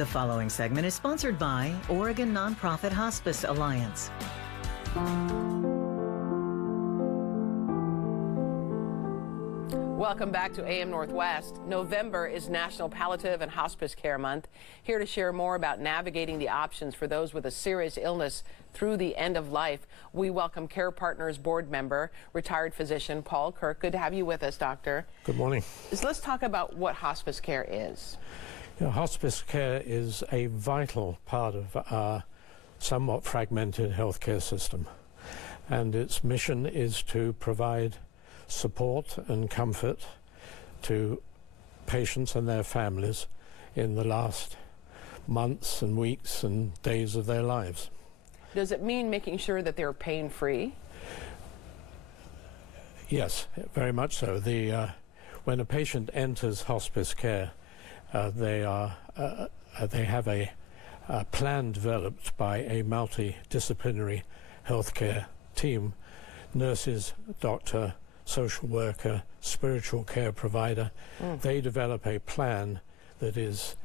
The following segment is sponsored by Oregon Nonprofit Hospice Alliance. Welcome back to AM Northwest. November is National Palliative and Hospice Care Month. Here to share more about navigating the options for those with a serious illness through the end of life, we welcome Care Partners board member, retired physician Paul Kirk. Good to have you with us, doctor. Good morning. So let's talk about what hospice care is. Hospice care is a vital part of our somewhat fragmented healthcare system, and its mission is to provide support and comfort to patients and their families in the last months and weeks and days of their lives. Does it mean making sure that they're pain-free? Yes, very much so. When a patient enters hospice care, they have a plan developed by a multidisciplinary healthcare team: nurses, doctor, social worker, spiritual care provider. They develop a plan that is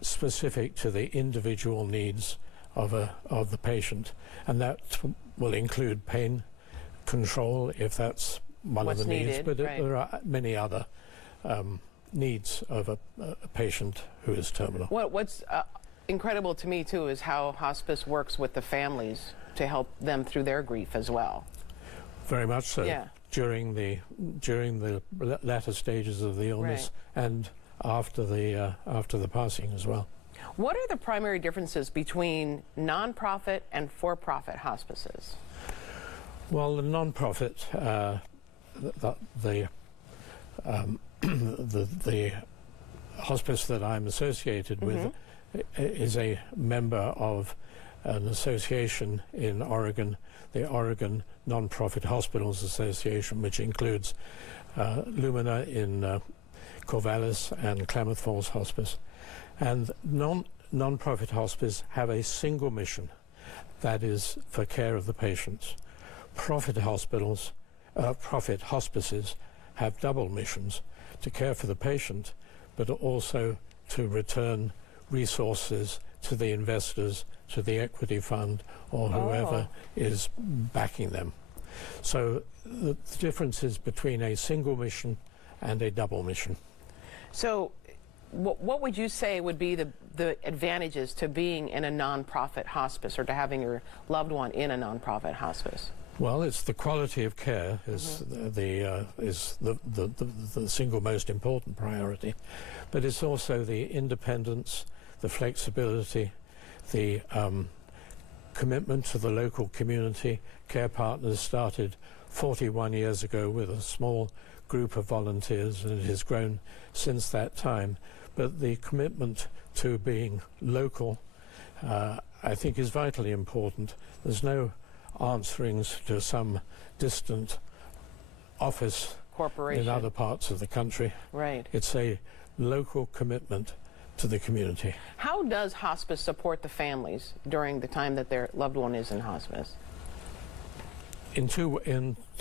specific to the individual needs of the patient, and that will include pain control if that's one of the needs, but right. There are many other needs of a patient who is terminal. What's incredible to me too is how hospice works with the families to help them through their grief as well. Very much so. Yeah. During the latter stages of the illness, right, and after the passing as well. What are the primary differences between nonprofit and for-profit hospices? Well, the nonprofit, the hospice that I'm associated with is a member of an association in Oregon, the Oregon Nonprofit Hospitals Association, which includes Lumina in Corvallis and Klamath Falls Hospice. And non-profit hospice have a single mission, that is for care of the patients. Profit hospices have double missions: to care for the patient, but also to return resources to the investors, to the equity fund, or whoever is backing them. So the difference is between a single mission and a double mission. So what would you say would be the advantages to being in a nonprofit hospice, or to having your loved one in a nonprofit hospice? Well, it's the quality of care is the single most important priority, but it's also the independence, the flexibility, the commitment to the local community. Care Partners started 41 years ago with a small group of volunteers, and it has grown since that time. But the commitment to being local, I think, is vitally important. There's no answering to some distant office corporation in other parts of the country. Right. It's a local commitment to the community. How does hospice support the families during the time that their loved one is in hospice? In two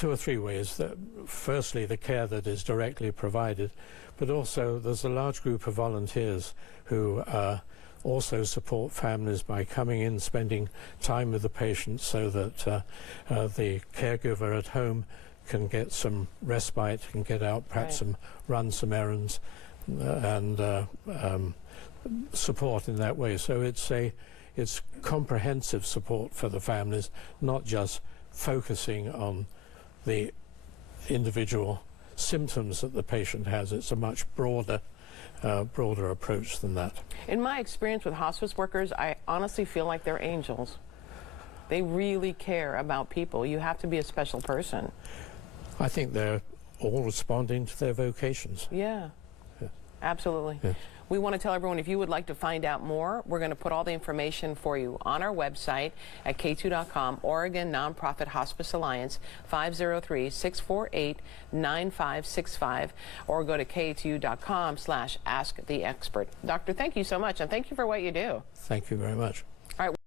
or three ways. Firstly, the care that is directly provided, but also there's a large group of volunteers who also support families by coming in, spending time with the patient, so that the caregiver at home can get some respite, can get out, perhaps run some errands, and support in that way. So it's comprehensive support for the families, not just focusing on the individual symptoms that the patient has. It's a much broader approach than that. In my experience with hospice workers, I honestly feel like they're angels. They really care about people. You have to be a special person. I think they're all responding to their vocations. Yeah. Absolutely. Yes. We want to tell everyone, if you would like to find out more, we're going to put all the information for you on our website at k2.com, Oregon Nonprofit Hospice Alliance, 503-648-9565, or go to k2.com/asktheexpert. Doctor, thank you so much, and thank you for what you do. Thank you very much. All right.